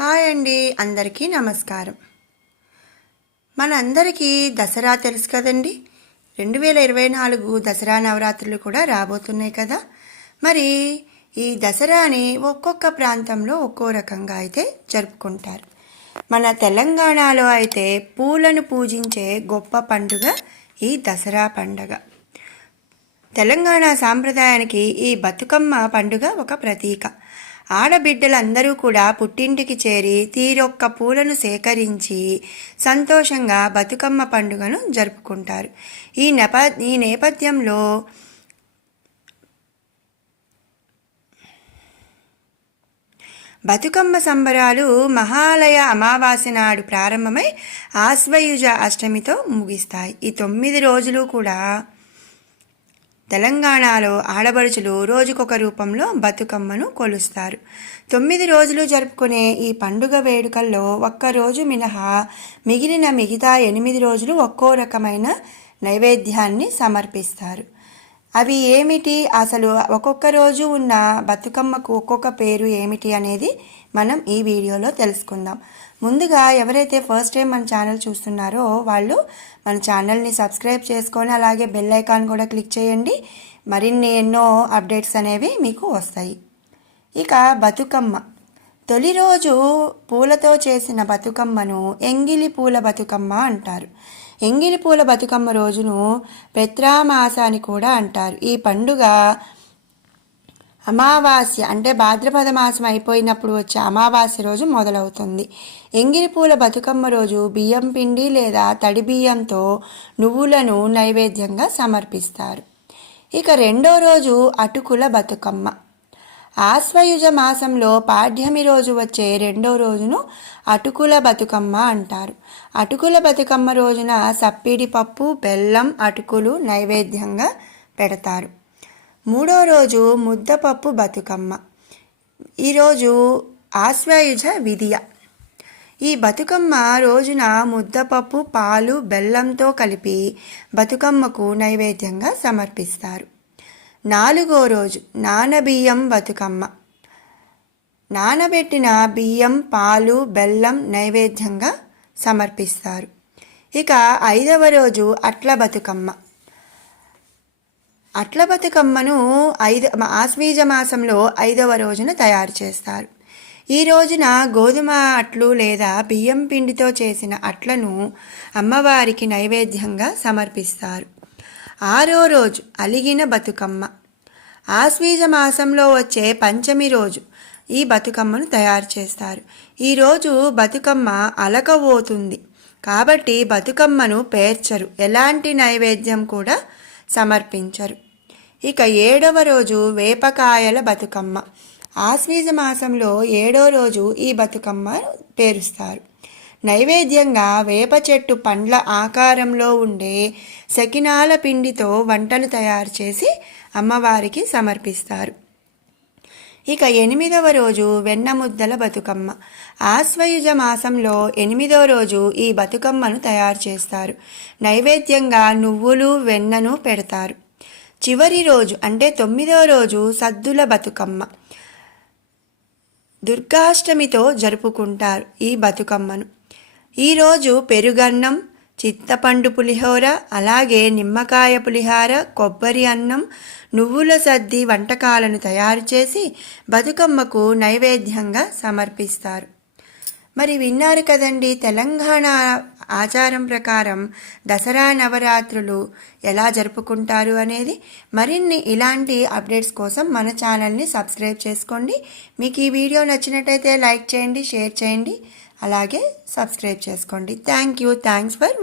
Hi అండి, అందరికీ నమస్కారం. మనందరికీ దసరా తెలుసు కదండి. 2024 దసరా నవరాత్రులు కూడా రాబోతున్నాయి కదా. మరి ఈ దసరాని ఒక్కొక్క ప్రాంతంలో ఒక్కో రకంగా అయితే జరుపుకుంటారు. మన తెలంగాణలో అయితే పూలను పూజించే గొప్ప పండుగ ఈ దసరా పండుగ. తెలంగాణ సాంప్రదాయానికి ఈ బతుకమ్మ పండుగ ఒక ప్రతీక. ఆడబిడ్డలందరూ కూడా పుట్టింటికి చేరి తీరొక్క పూలను సేకరించి సంతోషంగా బతుకమ్మ పండుగను జరుపుకుంటారు. ఈ నేపథ్యంలో బతుకమ్మ సంబరాలు మహాలయ అమావాస్య నాడు ప్రారంభమై ఆశ్వయుజ అష్టమితో ముగిస్తాయి. ఈ 9 రోజులు కూడా తెలంగాణలో ఆడబడుచులు రోజుకొక రూపంలో బతుకమ్మను కొలుస్తారు. 9 రోజులు జరుపుకునే ఈ పండుగ వేడుకల్లో ఒక్కరోజు మినహా మిగతా 8 రోజులు ఒక్కో రకమైన నైవేద్యాన్ని సమర్పిస్తారు. అవి ఏమిటి, అసలు ఒక్కొక్క రోజు ఉన్న బతుకమ్మకు ఒక్కొక్క పేరు ఏమిటి అనేది మనం ఈ వీడియోలో తెలుసుకుందాం. ముందుగా ఎవరైతే ఫస్ట్ టైం మన ఛానల్ చూస్తున్నారో వాళ్ళు మన ఛానల్ని సబ్స్క్రైబ్ చేసుకొని అలాగే బెల్ ఐకాన్ కూడా క్లిక్ చేయండి. మరిన్ని ఎన్నో అప్డేట్స్ అనేవి మీకు వస్తాయి. ఇక బతుకమ్మ తొలి రోజు పూలతో చేసిన బతుకమ్మను ఎంగిలి పూల బతుకమ్మ అంటారు. ఎంగిలి పూల బతుకమ్మ రోజును పెత్రామాస అని కూడా అంటారు. ఈ పండుగ అమావాస్య అంటే భాద్రపద మాసం అయిపోయినప్పుడు వచ్చే అమావాస్య రోజు మొదలవుతుంది. ఎంగిలి పూల బతుకమ్మ రోజు బియ్యం పిండి లేదా తడి బియ్యంతో నువ్వులను నైవేద్యంగా సమర్పిస్తారు. ఇక రెండో రోజు అటుకుల బతుకమ్మ. ఆశ్వయుజ మాసంలో పాడ్యమి రోజు వచ్చే రెండో రోజును అటుకుల బతుకమ్మ అంటారు. అటుకుల బతుకమ్మ రోజున సప్పిడి పప్పు, బెల్లం, అటుకులు నైవేద్యంగా పెడతారు. మూడో రోజు ముద్దపప్పు బతుకమ్మ. ఈరోజు ఆశ్వయుజ విధియ. ఈ బతుకమ్మ రోజున ముద్దపప్పు, పాలు, బెల్లంతో కలిపి బతుకమ్మకు నైవేద్యంగా సమర్పిస్తారు. నాలుగో రోజు నానబియ్యం బతుకమ్మ. నానబెట్టిన బియ్యం, పాలు, బెల్లం నైవేద్యంగా సమర్పిస్తారు. ఇక ఐదవ రోజు అట్ల బతుకమ్మ. అట్ల బతుకమ్మను ఆశ్వీజ మాసంలో 5వ రోజున తయారు చేస్తారు. ఈ రోజున గోధుమ అట్లు లేదా బియ్యం పిండితో చేసిన అట్లను అమ్మవారికి నైవేద్యంగా సమర్పిస్తారు. 6వ రోజు అలిగిన బతుకమ్మ. ఆశ్వీజ మాసంలో వచ్చే పంచమి రోజు ఈ బతుకమ్మను తయారు చేస్తారు. ఈరోజు బతుకమ్మ అలకబోతుంది కాబట్టి బతుకమ్మను పేర్చరు, ఎలాంటి నైవేద్యం కూడా సమర్పించరు. ఇక 7వ రోజు వేపకాయల బతుకమ్మ. ఆశ్వీజ మాసంలో 7వ రోజు ఈ బతుకమ్మ పేరుస్తారు. నైవేద్యంగా వేప చెట్టు పండ్ల ఆకారంలో ఉండే సకినాల పిండితో వంటలు తయారు చేసి అమ్మవారికి సమర్పిస్తారు. ఇక 8వ రోజు వెన్నముద్దల బతుకమ్మ. ఆశ్వయుజ మాసంలో 8వ రోజు ఈ బతుకమ్మను తయారు చేస్తారు. నైవేద్యంగా నువ్వులు, వెన్నను పెడతారు. చివరి రోజు అంటే 9వ రోజు సద్దుల బతుకమ్మ. దుర్గాష్టమితో జరుపుకుంటారు ఈ బతుకమ్మను. ఈరోజు పెరుగన్నం, చింతపండు పులిహోర, అలాగే నిమ్మకాయ పులిహార, కొబ్బరి అన్నం, నువ్వుల సద్ది వంటకాలను తయారు చేసి బతుకమ్మకు నైవేద్యంగా సమర్పిస్తారు. మరి విన్నారు కదండి, తెలంగాణ ఆచారం ప్రకారం దసరా నవరాత్రులు ఎలా జరుపుకుంటారు అనేది. మరిన్ని ఇలాంటి అప్డేట్స్ కోసం మన ఛానల్ని సబ్స్క్రైబ్ చేసుకోండి. మీకు ఈ వీడియో నచ్చినట్టయితే లైక్ చేయండి, షేర్ చేయండి, అలాగే సబ్స్క్రైబ్ చేసుకోండి. Thanks for